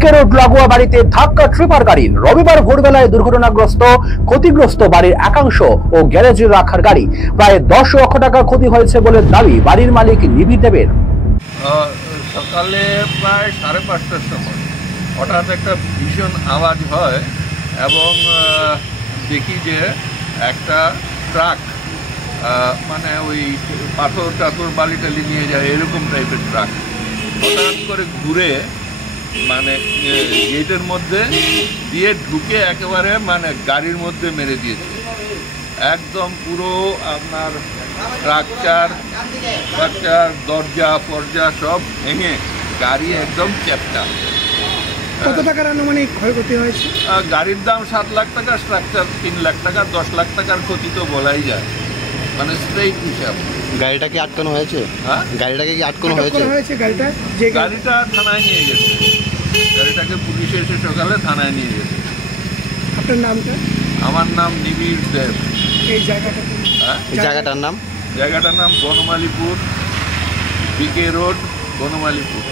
বিকে road লাগোয়া বাড়িতে ধাক্কা ট্রিপার গাড়ির। রবিবার ভোরবেলায় দুর্ঘটনাগ্রস্ত ক্ষতিগ্রস্ত বাড়ির একাংশ ও গ্যারেজে রাখার গাড়ি। প্রায় 10 লক্ষ টাকা ক্ষতি হয়েছে বলে দাবি বাড়ির মালিক নিবিড় দেবের। সকালে প্রায় 5:30টার সময় হঠাৎ একটা ভীষণ আওয়াজ হয় এবং দেখি যে একটা ট্রাক মানে ওই পাথর টাথর বালি টালি নিয়ে যায় এরকম টাইপের ট্রাক হঠাৎ করে ঘুরে মানে গেটের মধ্যে দিয়ে ঢুকে একেবারে মানে গাড়ির মধ্যে মেরে দিয়েছে। একদম পুরো আপনার স্ট্রাকচার দরজা ফরজা সব ভেঙে গাড়ি একদম চ্যাপ্টা। কত টাকার আনুমানিক ক্ষয়ক্ষতি হয়েছে? গাড়ির দাম 7 লাখ টাকা, স্ট্রাকচার 3 লাখ টাকা, 10 লাখ টাকার ক্ষতি তো বলাই যায়, মানে স্ট্রেইট হিসাব। গাড়িটা কি আটকানো হয়েছে? হ্যাঁ, গাড়িটাকে কি আটকানো হয়েছে? গাড়িটা থানায় নিয়ে গেছে, গাড়িটাকে পুলিশে এসে সকালে থানায় নিয়ে গেছে। আপনার নামটা? আমার নাম নিবিড় দেব। এই জায়গাটা? হ্যাঁ, জায়গাটার নাম বনমালীপুর, বিকে রোড, বনমালীপুর।